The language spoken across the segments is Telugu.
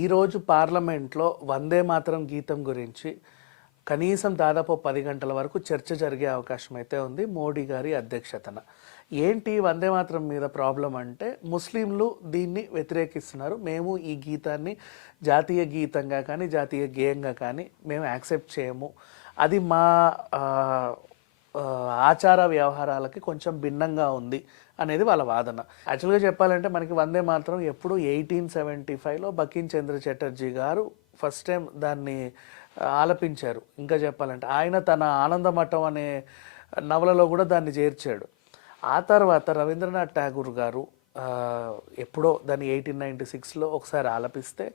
ఈరోజు పార్లమెంట్లో వందే మాతరం గీతం గురించి కనీసం దాదాపు 10 గంటల వరకు చర్చ జరిగే అవకాశం అయితే ఉంది మోడీ గారి అధ్యక్షతన. ఏంటి వందే మాతరం మీద ప్రాబ్లం అంటే ముస్లింలు దీన్ని వ్యతిరేకిస్తున్నారు. మేము ఈ గీతాన్ని జాతీయ గీతంగా కానీ జాతీయ గేయంగా కానీ మేము యాక్సెప్ట్ చేయము. అది మా ఆచార వ్యవహారాలకి కొంచెం భిన్నంగా ఉంది అనేది వాళ్ళ వాదన. యాక్చువల్గా చెప్పాలంటే మనకి వందే మాతరం ఎప్పుడు 1875లో బకిం చంద్ర చటర్జీ గారు ఫస్ట్ టైం దాన్ని ఆలపించారు. ఇంకా చెప్పాలంటే ఆయన తన ఆనందమఠం అనే నవలలో కూడా దాన్ని చేర్చాడు. ఆ తర్వాత రవీంద్రనాథ్ ఠాగూర్ గారు ఎప్పుడో దాన్ని 1896లో ఒకసారి ఆలపిస్తే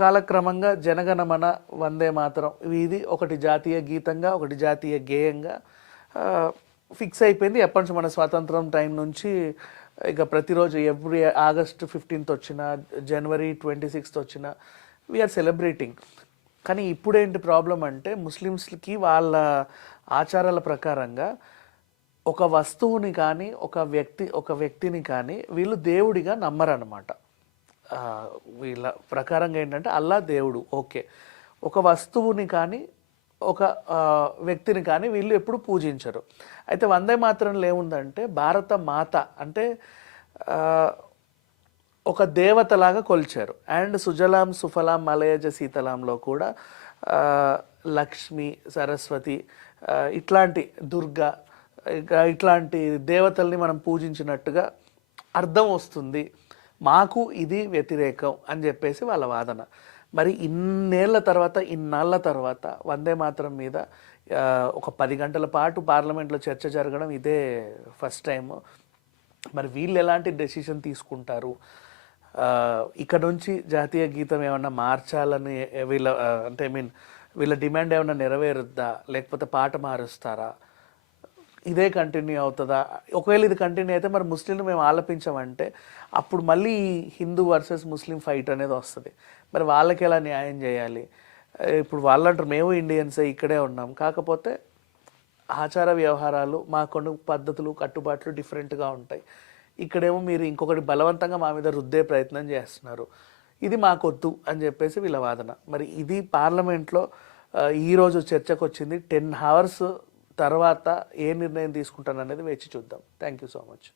కాలక్రమంగా జనగణమన వందే మాతరం ఇది ఒకటి జాతీయ గీతంగా ఒకటి జాతీయ గేయంగా ఫిక్స్ అయిపోయింది. ఎప్పటి నుంచి మన స్వాతంత్రం టైం నుంచి ఇక ప్రతిరోజు ఎవ్రీ ఆగస్ట్ 15th వచ్చిన జనవరి 26th వచ్చిన వీఆర్ సెలబ్రేటింగ్. కానీ ఇప్పుడేంటి ప్రాబ్లం అంటే ముస్లిమ్స్కి వాళ్ళ ఆచారాల ప్రకారంగా ఒక వస్తువుని కానీ ఒక వ్యక్తిని కానీ వీళ్ళు దేవుడిగా నమ్మరన్నమాట. వీళ్ళ ప్రకారంగా ఏంటంటే అల్లా దేవుడు ఓకే, ఒక వస్తువుని కానీ ఒక వ్యక్తిని కానీ వీళ్ళు ఎప్పుడు పూజించరు. అయితే వందే మాతరంలో ఏముందంటే భారత మాత అంటే ఒక దేవతలాగా కొలిచారు. అండ్ సుజలాం సుఫలాం మలయజ శీతలాంలో కూడా లక్ష్మి సరస్వతి ఇట్లాంటి దుర్గా ఇట్లాంటి దేవతల్ని మనం పూజించినట్టుగా అర్థం వస్తుంది. మాకు ఇది వ్యతిరేకం అని చెప్పేసి వాళ్ళ వాదన. మరి ఇన్నాళ్ళ తర్వాత వందే మాతరం మీద ఒక 10 గంటల పాటు పార్లమెంట్లో చర్చ జరగడం ఇదే ఫస్ట్ టైం. మరి వీళ్ళు ఎలాంటి డెసిషన్ తీసుకుంటారు, ఇక్కడ నుంచి జాతీయ గీతం ఏమన్నా మార్చాలని వీళ్ళ డిమాండ్ ఏమన్నా నెరవేరుద్దా, లేకపోతే పాట మారుస్తారా, ఇదే కంటిన్యూ అవుతుందా? ఒకవేళ ఇది కంటిన్యూ అయితే మరి ముస్లింలు మేము ఆలపించామంటే అప్పుడు మళ్ళీ హిందూ వర్సెస్ ముస్లిం ఫైట్ అనేది వస్తుంది. మరి వాళ్ళకి ఎలా న్యాయం చేయాలి? ఇప్పుడు వాళ్ళంటారు మేము ఇండియన్సే ఇక్కడే ఉన్నాం, కాకపోతే ఆచార వ్యవహారాలు మా కొన్ని పద్ధతులు కట్టుబాట్లు డిఫరెంట్గా ఉంటాయి. ఇక్కడేమో మీరు ఇంకొకటి బలవంతంగా మా మీద రుద్దే ప్రయత్నం చేస్తున్నారు, ఇది మాకొద్దు అని చెప్పేసి వీళ్ళ వాదన. మరి ఇది పార్లమెంట్లో ఈరోజు చర్చకు వచ్చింది. 10 hours తర్వాత ఏ నిర్ణయం తీసుకుంటాననేది వేచి చూద్దాం. Thank you so much.